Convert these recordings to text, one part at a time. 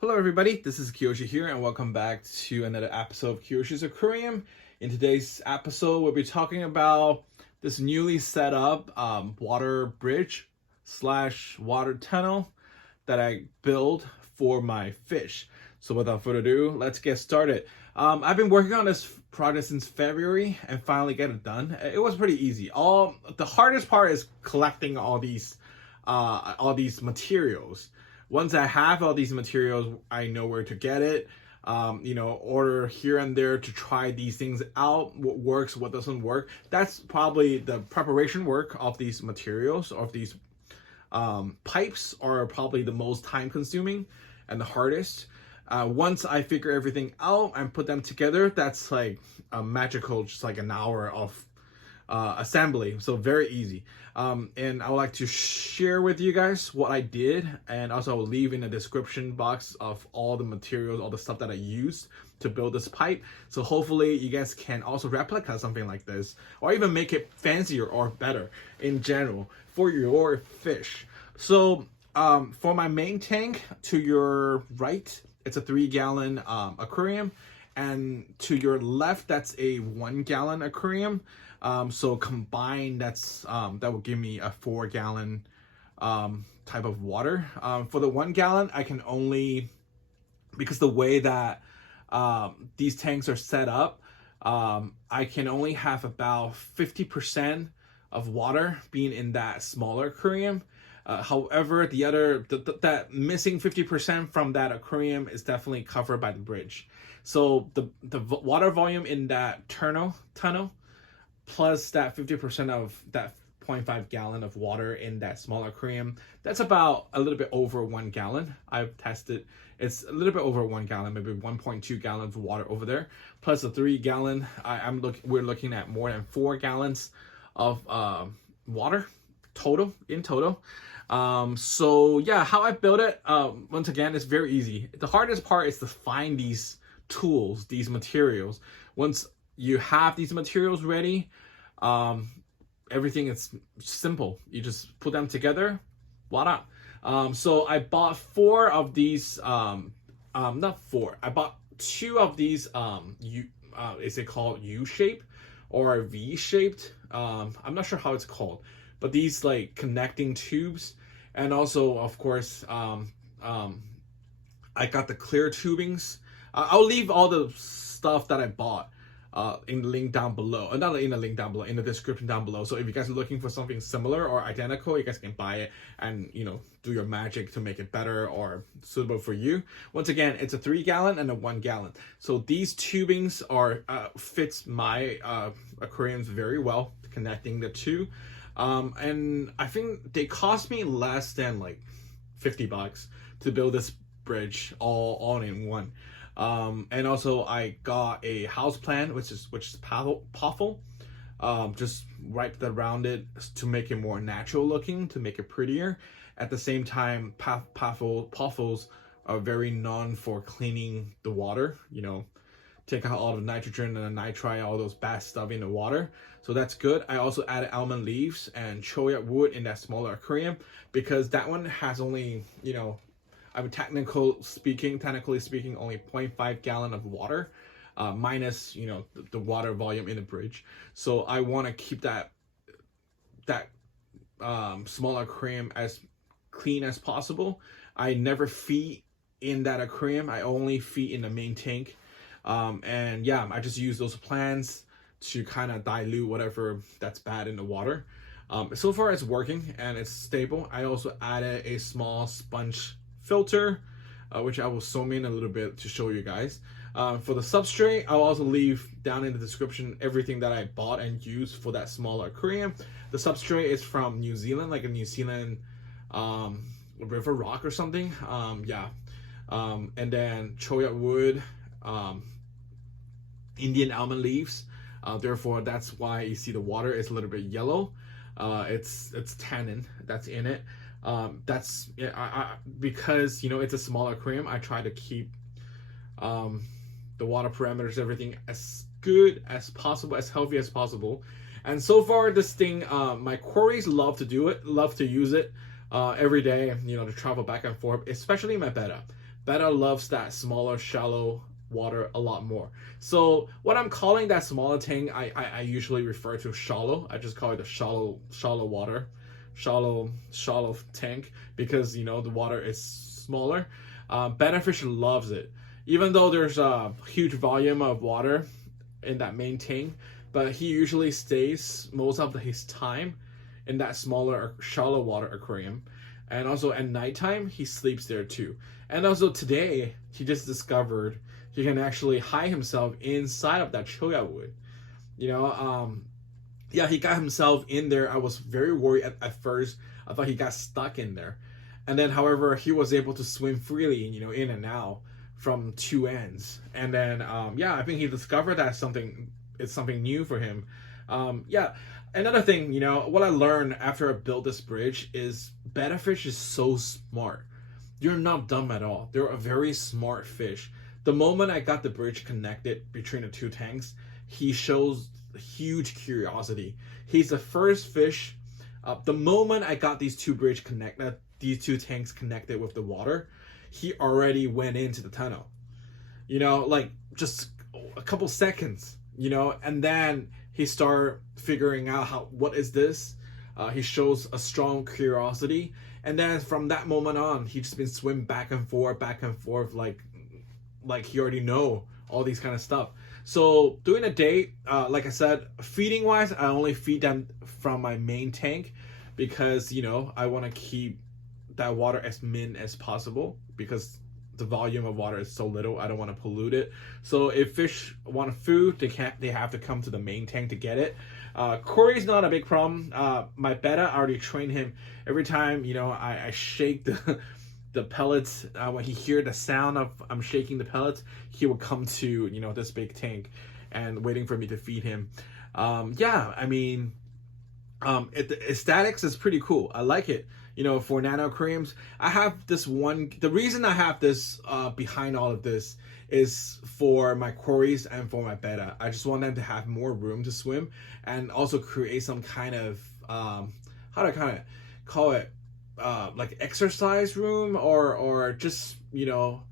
Hello everybody, this is Kiyoshi here and welcome back to another episode of Kiyoshi's Aquarium. In today's episode, we'll be talking about this newly set up water bridge slash water tunnel that I built for my fish. So without further ado, let's get started. I've been working on this project since February and finally get it done. It was pretty easy. The hardest part is collecting all these materials. Once I have all these materials, I know where to get it. Order here and there to try these things out. What works, what doesn't work. That's probably the preparation work of these materials, of these pipes, are probably the most time consuming and the hardest. Once I figure everything out and put them together, that's like a magical, just like an hour of assembly. So very easy. And I would like to share with you guys what I did, and also I will leave in the description box of all the materials, all the stuff that I used to build this pipe. So hopefully you guys can also replicate something like this, or even make it fancier or better in general for your fish. So for my main tank, to your right, it's a 3-gallon aquarium, and to your left, that's a 1-gallon aquarium. So combined, that will give me a 4-gallon type of water. For the 1 gallon, I can only, because the way that these tanks are set up, I can only have about 50% of water being in that smaller aquarium. However, that missing 50% from that aquarium is definitely covered by the bridge. So the water volume in that tunnel plus that 50% of that 0.5 gallon of water in that small aquarium, that's about a little bit over 1 gallon. I've tested, it's a little bit over 1 gallon, maybe 1.2 gallons of water over there, plus a 3-gallon. We're looking at more than 4 gallons of water in total. So yeah, how I built it, once again, it's very easy. The hardest part is to find these tools, these materials. Once you have these materials ready, everything is simple. You just put them together, voila. So I bought 4 of these, not 4, I bought 2 of these, is it called U-shape or V-shaped? I'm not sure how it's called, but these like connecting tubes. And also, of course, I got the clear tubings. I'll leave all the stuff that I bought in the link down below. Not in the link down below, in the description down below. So if you guys are looking for something similar or identical, you guys can buy it and, do your magic to make it better or suitable for you. Once again, it's a 3-gallon and a 1 gallon. So these tubings fits my aquariums very well, connecting the two. And I think they cost me less than like $50 to build this bridge all in one. And also I got a house plant, which is pothole, just wrapped around it to make it more natural looking, to make it prettier. At the same time, potholes are very known for cleaning the water, take out all the nitrogen and the nitrite, all those bad stuff in the water. So that's good. I also added almond leaves and cholla wood in that smaller aquarium, because that one has only, technically speaking, only 0.5 gallon of water, minus, the water volume in the bridge. So I want to keep that smaller aquarium as clean as possible. I never feed in that aquarium. I only feed in the main tank. And yeah, I just use those plants to kind of dilute whatever that's bad in the water. So far it's working and it's stable. I also added a small sponge filter, which I will zoom in a little bit to show you guys. For the substrate, I'll also leave down in the description everything that I bought and used for that smaller aquarium. The substrate is from New Zealand, like a New Zealand river rock or something. And then cholla wood, Indian almond leaves. Therefore, that's why you see the water is a little bit yellow. It's tannin that's in it. Because it's a smaller aquarium, I try to keep the water parameters, everything as good as possible, as healthy as possible. And so far, this thing, my quarries love to use it every day, to travel back and forth, especially my betta. Betta loves that smaller, shallow water a lot more. So what I'm calling that smaller tank, I usually refer to shallow. I just call it the shallow water, shallow tank, because you know the water is smaller. Betta fish loves it, even though there's a huge volume of water in that main tank, but he usually stays most of his time in that smaller, shallow water aquarium. And also at nighttime, he sleeps there too. And also today, he just discovered he can actually hide himself inside of that cholla wood. You know, yeah, he got himself in there. I was very worried at first. I thought he got stuck in there. And then, however, he was able to swim freely, you know, in and out from two ends. And then, yeah, I think he discovered that it's something new for him. Yeah, another thing, you know, what I learned after I built this bridge is betta fish is so smart. You're not dumb at all. They're a very smart fish. The moment I got the bridge connected between the two tanks, he shows huge curiosity. He's the first fish. The moment I got these two tanks connected with the water, he already went into the tunnel. You know, like just a couple seconds. You know, and then he started figuring out what is this. He shows a strong curiosity, and then from that moment on, he's just been swimming back and forth, like he already know all these kind of stuff. So during the day, like I said, feeding wise, I only feed them from my main tank because you know I want to keep that water as min as possible because the volume of water is so little. I don't want to pollute it. So if fish want food, they have to come to the main tank to get it. Cory's not a big problem. My betta, I already trained him. Every time, you know, I shake the pellets, when he hear the sound of I'm shaking the pellets, he will come to, you know, this big tank and waiting for me to feed him. Yeah, I mean, the aesthetics is pretty cool. I like it. You know, for Nano aquariums, I have this one. The reason I have this behind all of this is for my Corys and for my betta. I just want them to have more room to swim and also create some kind of how to kind of call it like exercise room or just you know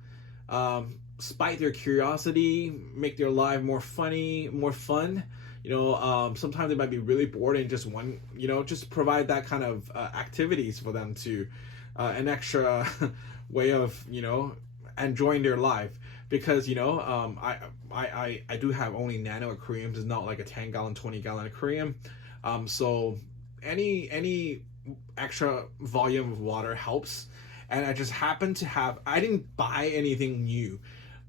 spike their curiosity, make their life more funny, more fun. You know, sometimes they might be really bored and just just provide that kind of activities for them to an extra way of, you know, enjoying their life. Because, you know, I do have only Nano aquariums. It's not like a 10-gallon, 20-gallon aquarium. So any extra volume of water helps. And I just happen to have, I didn't buy anything new.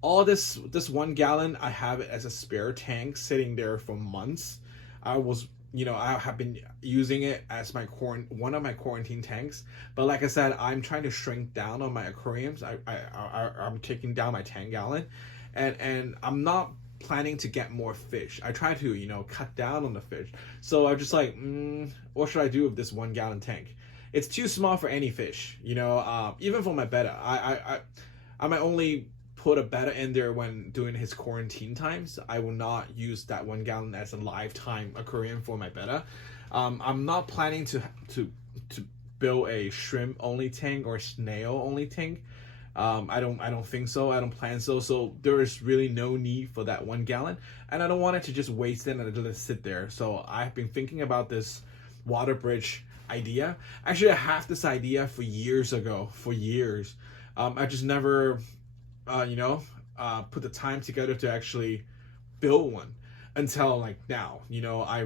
All this 1 gallon, I have it as a spare tank sitting there for months. I have been using it as one of my quarantine tanks. But like I said, I'm trying to shrink down on my aquariums. I'm taking down my 10 gallon, and I'm not planning to get more fish. I try to, you know, cut down on the fish. So I'm just like, what should I do with this 1 gallon tank? It's too small for any fish, you know. Even for my betta, I might only put a betta in there when doing his quarantine times. I will not use that 1 gallon as a lifetime aquarium for my betta. I'm not planning to build a shrimp only tank or snail only tank. I don't think so. I don't plan so. So there is really no need for that 1 gallon, and I don't want it to just waste it and just sit there. So I've been thinking about this water bridge idea. Actually, I have this idea for years ago. For years, I just never put the time together to actually build one until like now. You know, I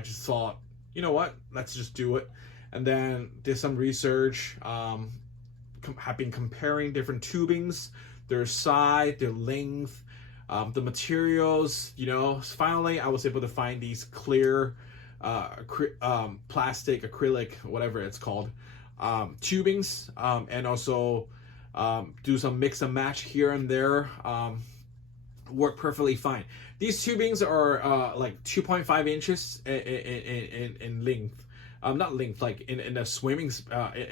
just thought, you know what, let's just do it. And then did some research, have been comparing different tubings, their size, their length, the materials, you know. Finally, I was able to find these clear plastic, acrylic, whatever it's called, tubings, and also do some mix and match here and there. Work perfectly fine. These tubings are like 2.5 inches in length. Not length, like in the swimming,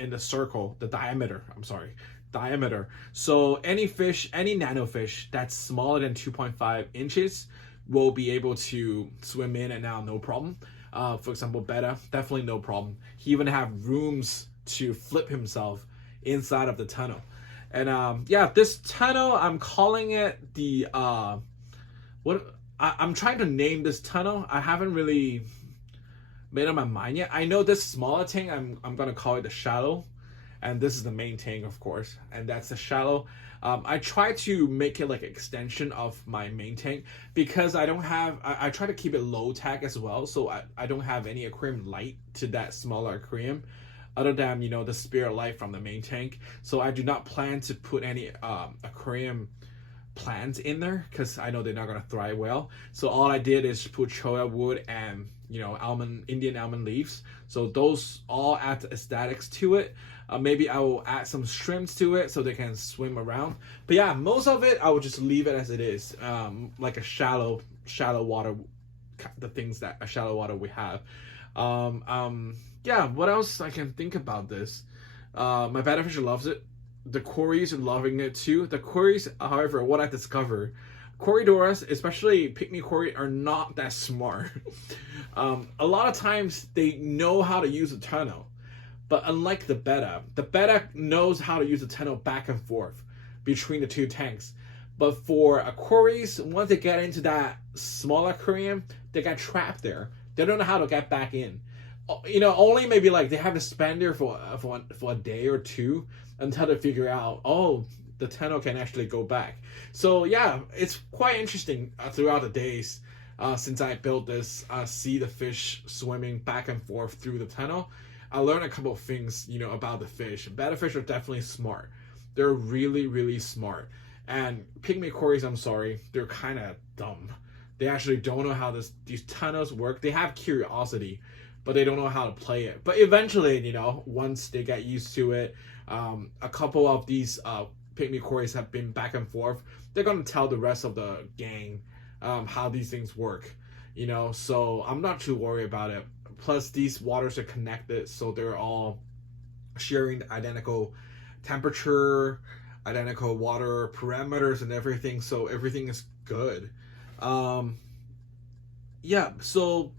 in the circle, the diameter. I'm sorry, diameter. So any fish, any nano fish that's smaller than 2.5 inches will be able to swim in and out, no problem. For example, betta, definitely no problem. He even have rooms to flip himself inside of the tunnel. And yeah, this tunnel, I'm calling it the what I'm trying to name this tunnel. I haven't really made up my mind yet. I know this smaller tank, I'm gonna call it the shallow, and this is the main tank, of course, and that's the shallow. I try to make it like an extension of my main tank because I don't have. I try to keep it low tech as well, so I don't have any aquarium light to that smaller aquarium, other than the spirit light from the main tank. So I do not plan to put any aquarium plants in there because I know they're not gonna thrive well. So all I did is put cholla wood and Indian almond leaves. So those all add the aesthetics to it. Maybe I will add some shrimps to it so they can swim around. But yeah, most of it I will just leave it as it is, like a shallow water, the things that a shallow water we have. Yeah, what else I can think about this? My battlefisher loves it. The Corys are loving it too. The Corys, however, what I discovered, Corydoras, especially pygmy Cory, are not that smart. A lot of times they know how to use a tunnel, but unlike the betta knows how to use the tunnel back and forth between the two tanks. But for Corys, once they get into that small aquarium, they get trapped there. They don't know how to get back in. Only maybe like they have to spend there for a day or two until they figure out, oh, the tunnel can actually go back. So yeah, it's quite interesting throughout the days since I built this. See the fish swimming back and forth through the tunnel. I learned a couple of things, about the fish. Betta fish are definitely smart. They're really, really smart. And pygmy Corys, I'm sorry, they're kind of dumb. They actually don't know how these tunnels work. They have curiosity, but they don't know how to play it. But eventually, once they get used to it, a couple of these pygmy Corys have been back and forth. They're gonna tell the rest of the gang how these things work. So I'm not too worried about it. Plus, these waters are connected, so they're all sharing the identical temperature, identical water parameters, and everything. So everything is good. Yeah. So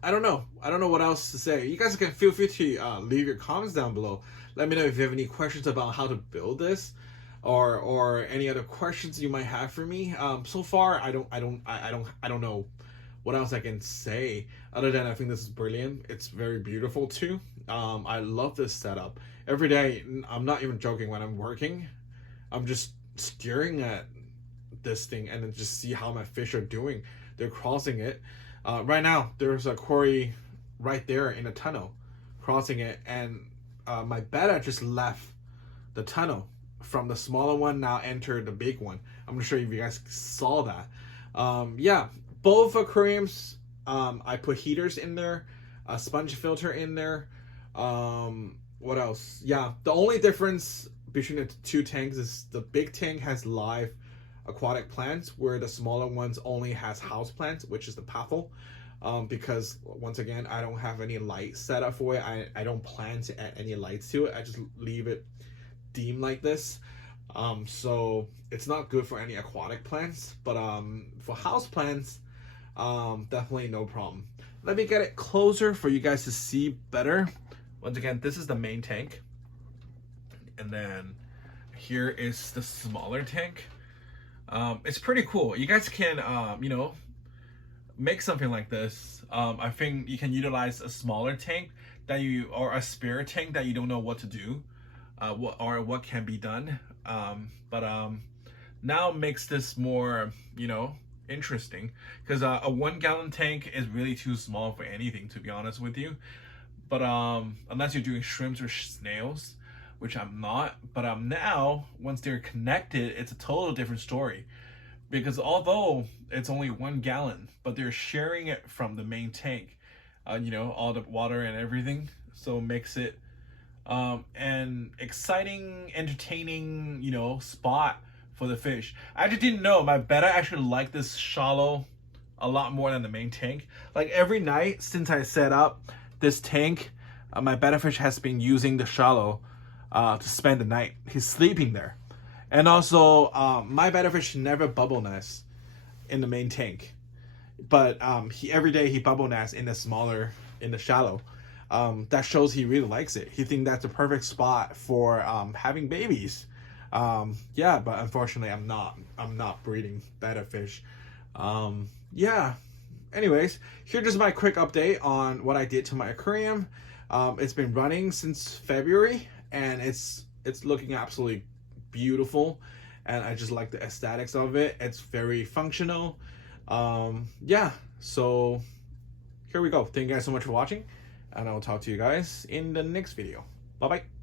I don't know what else to say. You guys can feel free to leave your comments down below. Let me know if you have any questions about how to build this, or any other questions you might have for me. So far, I don't know what else I can say other than I think this is brilliant. It's very beautiful too. I love this setup. Every day, I'm not even joking. When I'm working, I'm just staring at this thing and then just see how my fish are doing. They're crossing it. Right now, there's a Cory right there in a tunnel, crossing it, and my betta just left the tunnel from the smaller one, now entered the big one. I'm gonna show you if you guys saw that. Yeah, both aquariums, I put heaters in there, a sponge filter in there. What else? Yeah, the only difference between the two tanks is the big tank has live aquatic plants, where the smaller ones only has house plants, which is the pathol. Because once again, I don't have any light set up for it. I don't plan to add any lights to it. I just leave it dim like this. So it's not good for any aquatic plants, but for house plants, definitely no problem. Let me get it closer for you guys to see better. Once again, this is the main tank, and then here is the smaller tank. It's pretty cool. You guys can make something like this. I think you can utilize a smaller tank or a spare tank that you don't know what to do, what can be done. But now makes this more interesting, because a 1 gallon tank is really too small for anything, to be honest with you. But unless you're doing shrimps or snails, which I'm not. But now, once they're connected, it's a total different story. Because although it's only 1 gallon, but they're sharing it from the main tank, all the water and everything. So it makes it an exciting, entertaining, spot for the fish. I just didn't know my betta actually liked this shallow a lot more than the main tank. Like every night since I set up this tank, my betta fish has been using the shallow to spend the night. He's sleeping there. And also, my betta fish never bubble nests in the main tank, but every day he bubble nests in the shallow. That shows he really likes it. He thinks that's a perfect spot for having babies. Yeah, but unfortunately I'm not breeding betta fish. Yeah, anyways, here's just my quick update on what I did to my aquarium. It's been running since February, and it's looking absolutely beautiful, and I just like the aesthetics of it. It's very functional. Yeah, so here we go. Thank you guys so much for watching, and I will talk to you guys in the next video. Bye bye.